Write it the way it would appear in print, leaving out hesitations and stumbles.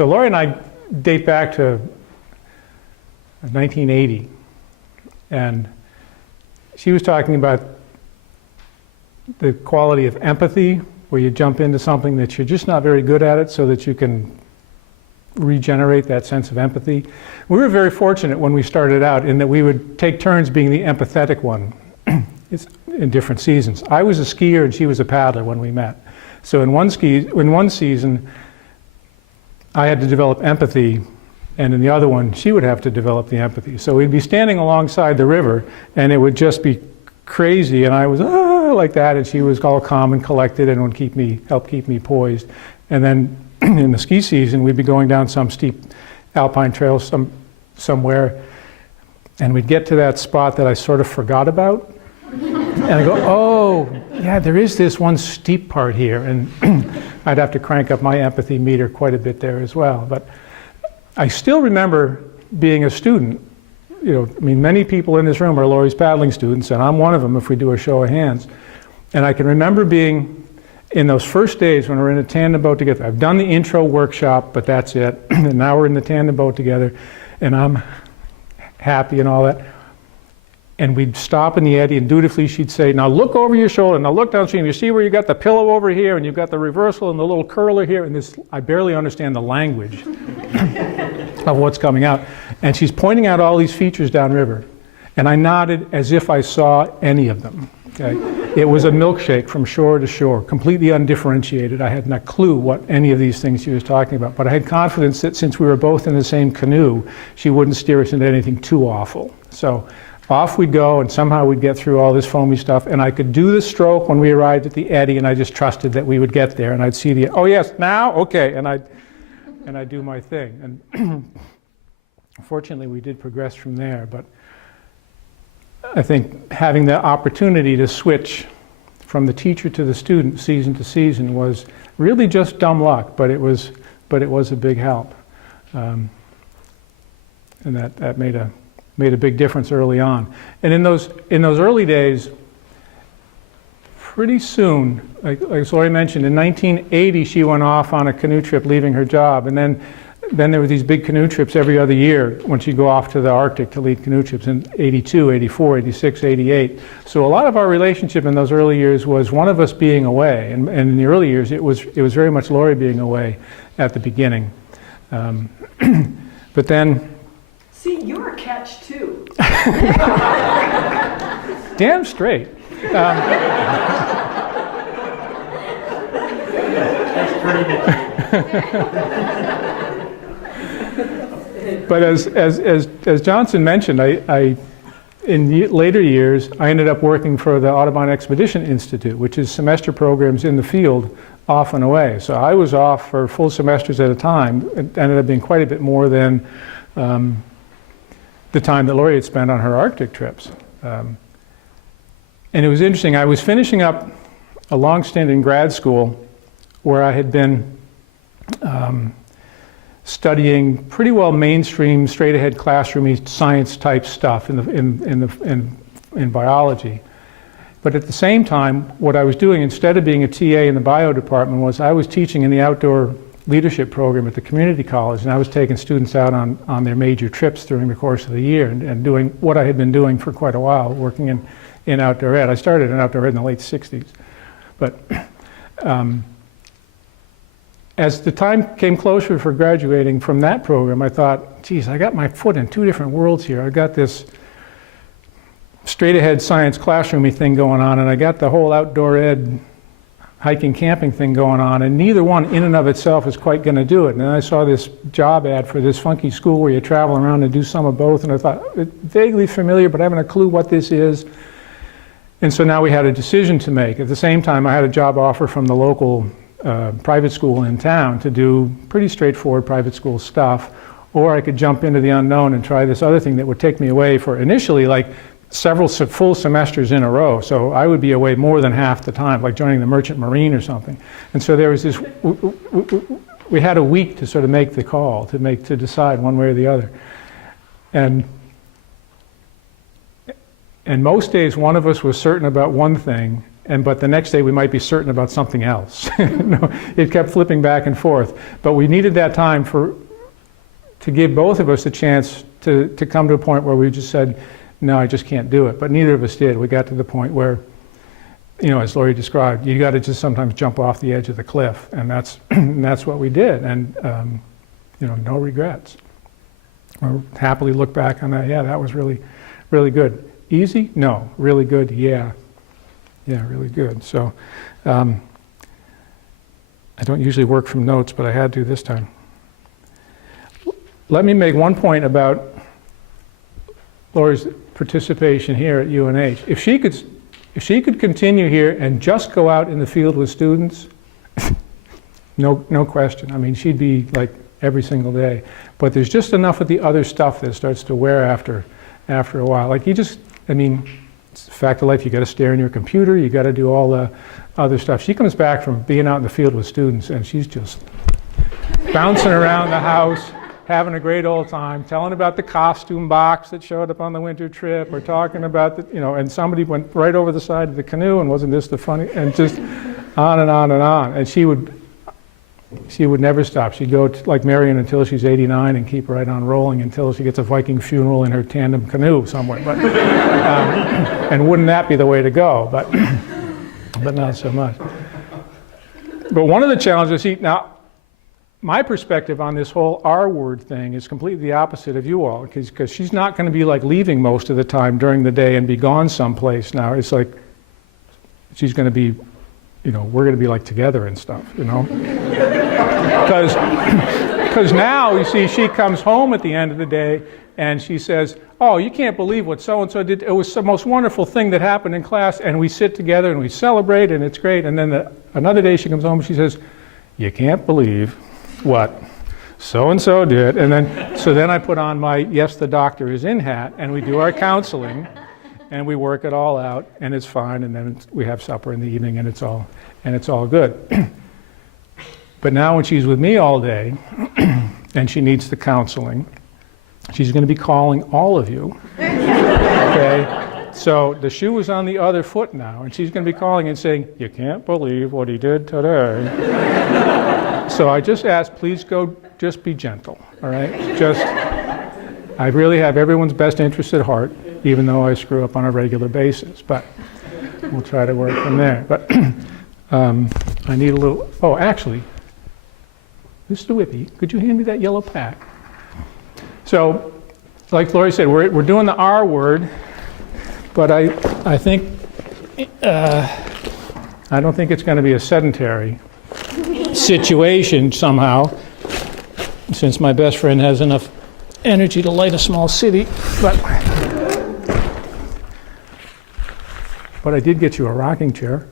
So Lori and I date back to 1980, and she was talking about the quality of empathy, where you jump into something that you're just not very good at it so that you can regenerate that sense of empathy. We were very fortunate when we started out in that we would take turns being the empathetic one in different seasons. I was a skier and she was a paddler when we met. So in one season, I had to develop empathy, and in the other one, she would have to develop the empathy. So we'd be standing alongside the river, and it would just be crazy, and I was like that, and she was all calm and collected and would help keep me poised. And then in the ski season, we'd be going down some steep alpine trail somewhere, and we'd get to that spot that I sort of forgot about, and I go, oh, yeah, there is this one steep part here, and I'd have to crank up my empathy meter quite a bit there as well. But I still remember being a student. You know, I mean, many people in this room are Lori's paddling students, and I'm one of them if we do a show of hands. And I can remember being in those first days when we're in a tandem boat together. I've done the intro workshop, but that's it. And now we're in the tandem boat together, and I'm happy and all that. And we'd stop in the eddy, and dutifully she'd say, now look over your shoulder, now look downstream. You see where you got the pillow over here, and you've got the reversal and the little curler here, and this, I barely understand the language of what's coming out. And she's pointing out all these features downriver. And I nodded as if I saw any of them. Okay? It was a milkshake from shore to shore, completely undifferentiated. I had no clue what any of these things she was talking about. But I had confidence that since we were both in the same canoe, she wouldn't steer us into anything too awful. So off we'd go, and somehow we'd get through all this foamy stuff, and I could do the stroke when we arrived at the eddy, and I just trusted that we would get there, and I'd see the, oh yes, now, okay, and I'd do my thing. And fortunately, we did progress from there, but I think having the opportunity to switch from the teacher to the student season to season was really just dumb luck, but it was a big help. And that made a big difference early on. And in those early days, pretty soon, like Lori mentioned, in 1980 she went off on a canoe trip leaving her job, and then there were these big canoe trips every other year when she'd go off to the Arctic to lead canoe trips in 82, 84, 86, 88. So a lot of our relationship in those early years was one of us being away, and in the early years it was very much Lori being away at the beginning. But then, see, you're a catch too. damn straight. That's pretty good. But as Johnson mentioned, in later years, I ended up working for the Audubon Expedition Institute, which is semester programs in the field off and away. So I was off for full semesters at a time. It ended up being quite a bit more than the time that Lori had spent on her Arctic trips. And it was interesting. I was finishing up a long stint in grad school where I had been studying pretty well mainstream, straight-ahead classroomy science-type stuff in biology. But at the same time, what I was doing, instead of being a TA in the bio department, was I was teaching in the outdoor leadership program at the community college, and I was taking students out on their major trips during the course of the year and doing what I had been doing for quite a while, working in outdoor ed. I started in outdoor ed in the late 60s. But as the time came closer for graduating from that program, I thought, geez, I got my foot in two different worlds here. I got this straight-ahead science classroomy thing going on, and I got the whole outdoor ed hiking, camping thing going on, and neither one in and of itself is quite going to do it. And then I saw this job ad for this funky school where you travel around and do some of both, and I thought, vaguely familiar, but I haven't a clue what this is. And so now we had a decision to make. At the same time, I had a job offer from the local private school in town to do pretty straightforward private school stuff, or I could jump into the unknown and try this other thing that would take me away for initially like several full semesters in a row. So I would be away more than half the time, like joining the Merchant Marine or something. And so there was this, we had a week to sort of make the call, to decide one way or the other. And most days one of us was certain about one thing, but the next day we might be certain about something else. No, it kept flipping back and forth. But we needed that time to give both of us a chance to come to a point where we just said, no, I just can't do it. But neither of us did. We got to the point where, as Lori described, you got to just sometimes jump off the edge of the cliff, and that's that's what we did. And no regrets. Or happily look back on that. Yeah, that was really, really good. Easy? No. Really good? Yeah. Yeah, really good. So I don't usually work from notes, but I had to this time. Let me make one point about Lori's participation here at UNH. If she could continue here and just go out in the field with students, no question. I mean, she'd be like every single day. But there's just enough of the other stuff that starts to wear after a while. Like it's a fact of life. You got to stare in your computer. You got to do all the other stuff. She comes back from being out in the field with students, and she's just bouncing around the house, having a great old time, telling about the costume box that showed up on the winter trip, or talking about and somebody went right over the side of the canoe, and wasn't this the funny, and just on and on and on. And she would never stop. She'd go like Marion until she's 89 and keep right on rolling until she gets a Viking funeral in her tandem canoe somewhere. But and wouldn't that be the way to go? But not so much. But one of the challenges, now, my perspective on this whole R word thing is completely the opposite of you all, because she's not going to be like leaving most of the time during the day and be gone someplace now. It's like she's going to be, we're going to be like together and stuff, Because now, you see, she comes home at the end of the day and she says, oh, you can't believe what so-and-so did. It was the most wonderful thing that happened in class, and we sit together and we celebrate, and it's great. And then another day she comes home and she says, you can't believe what so-and-so did. And then I put on my yes, the doctor is in hat, and we do our counseling, and we work it all out, and it's fine, and then we have supper in the evening, and it's all good. But now when she's with me all day, and she needs the counseling, she's going to be calling all of you. Okay? So the shoe is on the other foot now, and she's going to be calling and saying, you can't believe what he did today. So I just ask, please go, just be gentle, all right? I really have everyone's best interest at heart, even though I screw up on a regular basis, but we'll try to work from there. But I need a little, actually, Mr. Whippy, could you hand me that yellow pack? So, like Lori said, we're doing the R word, but I think, I don't think it's going to be a sedentary situation somehow, since my best friend has enough energy to light a small city. But I did get you a rocking chair.